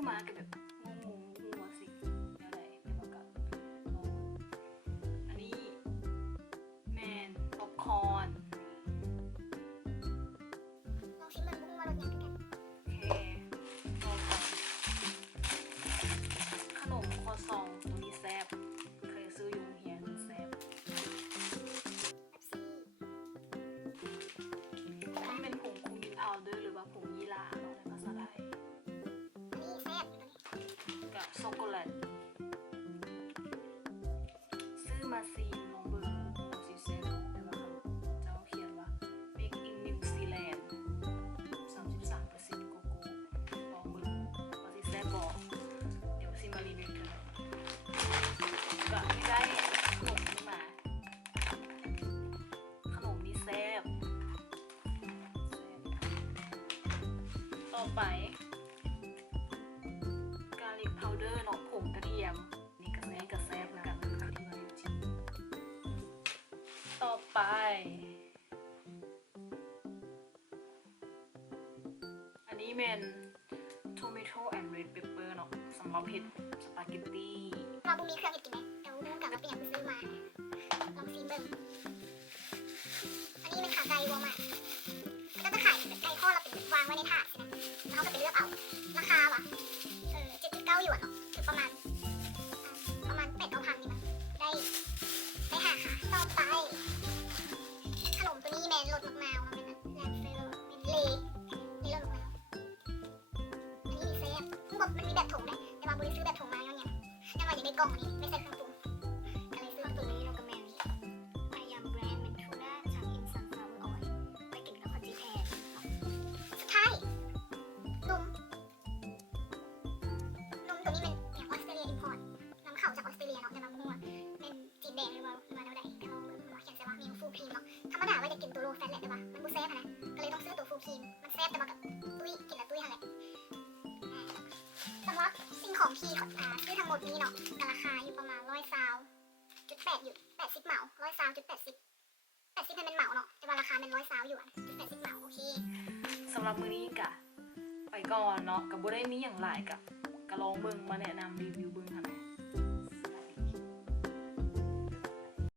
อมากับแบบงงหัวสิอะไรแต่ว่าก็ลองอันนี้แมนป๊อปคอร์นลองชิมมันบุ้งว่ารสยังคือกันโอเคต่อไปขนมครัวซองตัวนี้แซ่บเคยซื้ออยู่เฮียมันแซ่บมันเป็นผงคูมินพาวเดอร์หรือว่าผงยีราเนาะในภาษาไทยอันนี้แซ่บตัวนี้กับช็อกโกแลตซื้อมาซีนลองเบิ่งมันสิแซ่บแต่ว่าเจ้าเขียนว่า Make in New Zealand 33%โกโก้ลองเบิ่งว่าสิแซ่บบ่เดี๋ยวสิมารีวิวกันก็ไม่ได้ขนมนี้มาขนมนี้แซ่บต่อไปกาลิกพาวเดอร์เนาะผงกระเทียมนี่ก็แซ่บแล้วกันที่มารีวิวจริงต่อไปอันนี้เป็น tomato and red pepper เนาะสำหรับเผ็ดสปาเกตตี้เราบุ้งมีเครื่องเห็ดกินไหมเดี๋ยวบุ้งกลับมาเป็นอย่างที่ซื้อมาลองชิมเบิ่งอันนี้เป็นขาไก่วัวหมาก็จะขายแบบไก่ทอดเราเป็นวางไว้ในถาดใช่ไหมแล้วก็ไปเลือกเอาราคาว่ะ7-9หยวนเนาะหรือประมาณ8-9 พันนี่มั้งได้5ค่ะต่อไปขนมตัวนี้แมนรสมะนาวมันเป็นแลนเฟลเป็นเลรสมะนาวอันนี้มีเซฟมันมีแบบถุงเลยแต่ว่าบุรีซื้อแบบถุงมาอย่างเงี้ยยังว่าอยู่ในกล่องนี้ไม่ใส่เครื่องปรุงก็เลยซื้อตัวนี้แล้วก็แมนพยายามแบรนด์เป็นทูน่าจากอินซันฟลาวเวอร์ออยล์ไปกินกับคอนจีแพนสุดท้ายนมตัวนี้เป็นอย่างออสเตรเลียอิมพอร์ตนำเข้าจากออสเตรเลียเนาะแต่บางมั่วเป็นจีนแดงหรือว่าแนวใดแต่ลองเบิ่งว่าเขียนใช่ว่ามีฟูลครีมเนาะธรรมดาว่าจะกินตัวโลแฟตแหละแต่ว่ามันบูเซ่บนะก็เลยต้องซื้อตัวฟูลครีมมันแซ่บแต่ว่ากับตุ้ยกินแล้วตุ้ยอะไรสำหรับสิ่งของที่ซื้อทั้งหมดนี้เนาะกันราคาอยู่ประมาณ120.8อยู่80เหมา120.80เป็นเหมาเนาะแต่ว่าราคาเป็น120อยู่.80เหมาโอเคสำหรับมื้อนี้กะไปก่อนเนาะกับบ่ได้มีอย่างหลายกับลองเบิ่งมาแนะนำรีวิวเบิ่งค่ะ